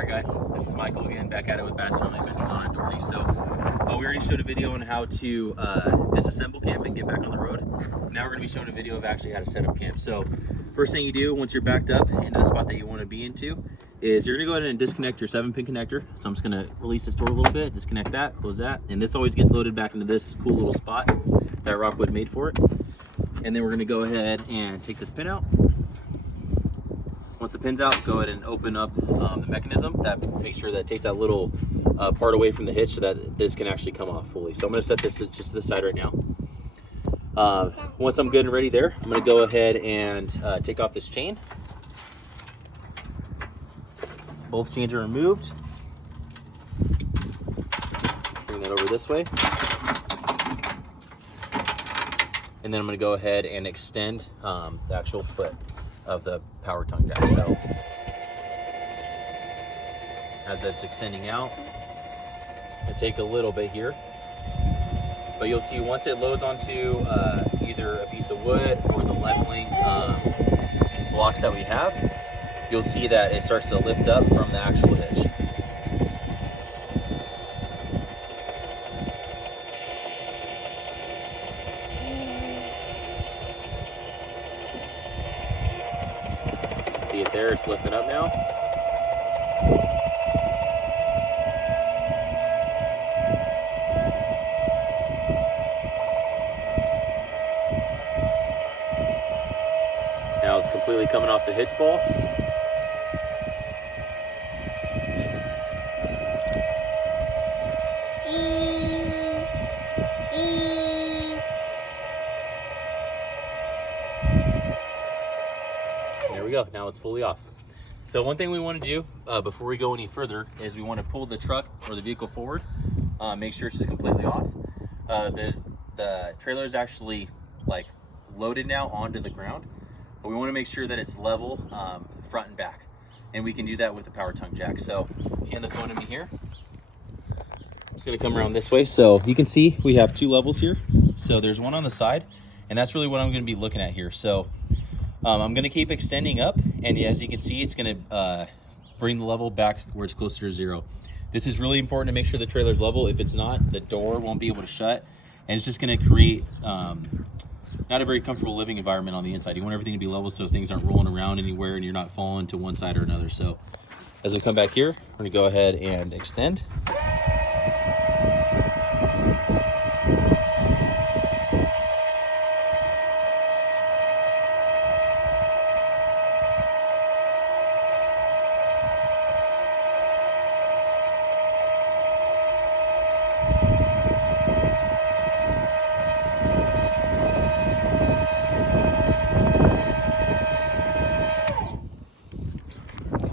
Alright guys, this is Michael again, back at it with Bass Family Adventures on Outdoorsy. So we already showed a video on how to disassemble camp and get back on the road. Now we're going to be showing a video of actually how to set up camp. So first thing you do once you're backed up into the spot that you want to be into is you're going to go ahead and disconnect your 7-pin connector. So I'm just going to release this door a little bit, disconnect that, close that, and this always gets loaded back into this cool little spot that Rockwood made for it. And then we're going to go ahead and take this pin out. Once the pin's out, go ahead and open up the mechanism. That makes sure that it takes that little part away from the hitch so that this can actually come off fully. So I'm going to set this just to the side right now. Once I'm good and ready there, I'm going to go ahead and take off this chain. Both chains are removed. Bring that over this way. And then I'm going to go ahead and extend the actual foot of the power tongue jack. So as that's extending out, it'll take a little bit here, but you'll see once it loads onto either a piece of wood or the leveling blocks that we have, you'll see that it starts to lift up from the actual hitch. See it there, it's lifting up now. Now it's completely coming off the hitch ball. There we go, now it's fully off. So one thing we want to do before we go any further is we want to pull the truck or the vehicle forward, make sure it's just completely off. The trailer is actually like loaded now onto the ground, but we want to make sure that it's level front and back, and we can do that with the power tongue jack. So hand the phone to me here. I'm just going to come around this way. So you can see we have two levels here. So there's one on the side, and that's really what I'm going to be looking at here. So I'm going to keep extending up, and as you can see, it's going to bring the level back where it's closer to zero. This is really important to make sure the trailer's level. If it's not, the door won't be able to shut, and it's just going to create not a very comfortable living environment on the inside. You want everything to be level so things aren't rolling around anywhere and you're not falling to one side or another. So as we come back here, we're going to go ahead and extend.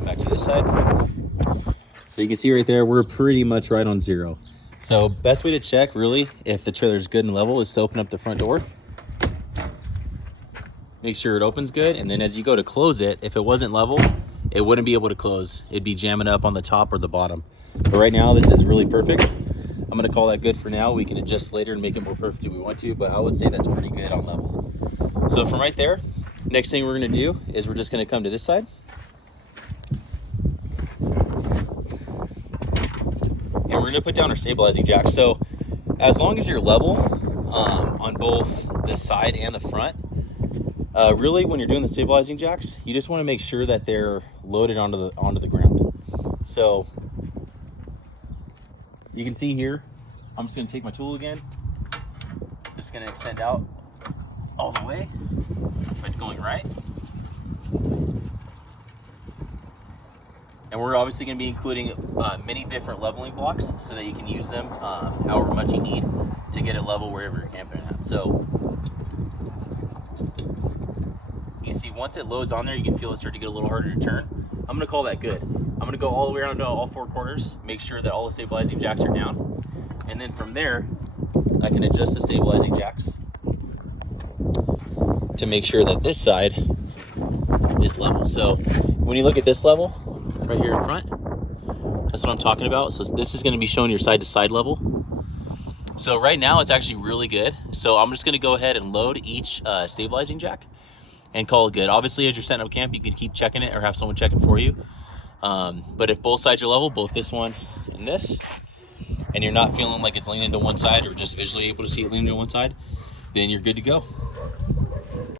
Back to this side. So you can see right there, we're pretty much right on zero. So best way to check really if the trailer is good and level is to open up the front door. Make sure it opens good, and then as you go to close it, if it wasn't level, it wouldn't be able to close. It'd be jamming up on the top or the bottom. But right now this is really perfect. I'm going to call that good for now. We can adjust later and make it more perfect if we want to, but I would say that's pretty good on levels. So from right there, next thing we're going to do is we're just going to come to this side. And we're going to put down our stabilizing jack. So as long as you're level on both the side and the front, really when you're doing the stabilizing jacks, you just want to make sure that they're loaded onto the ground. So you can see here, I'm just going to take my tool again, just going to extend out all the way, but going right. And we're obviously going to be including many different leveling blocks so that you can use them however much you need to get it level wherever you're camping at. So you can see once it loads on there, you can feel it start to get a little harder to turn. I'm going to call that good. I'm going to go all the way around to all four corners, make sure that all the stabilizing jacks are down. And then from there, I can adjust the stabilizing jacks to make sure that this side is level. So when you look at this level, right here in front, that's what I'm talking about. So this is going to be showing your side to side level. So right now it's actually really good. So I'm just going to go ahead and load each stabilizing jack and call it good. Obviously, as you're setting up camp, you could keep checking it or have someone check it for you. But if both sides are level, both this one and this, and you're not feeling like it's leaning to one side or just visually able to see it leaning to one side, then you're good to go.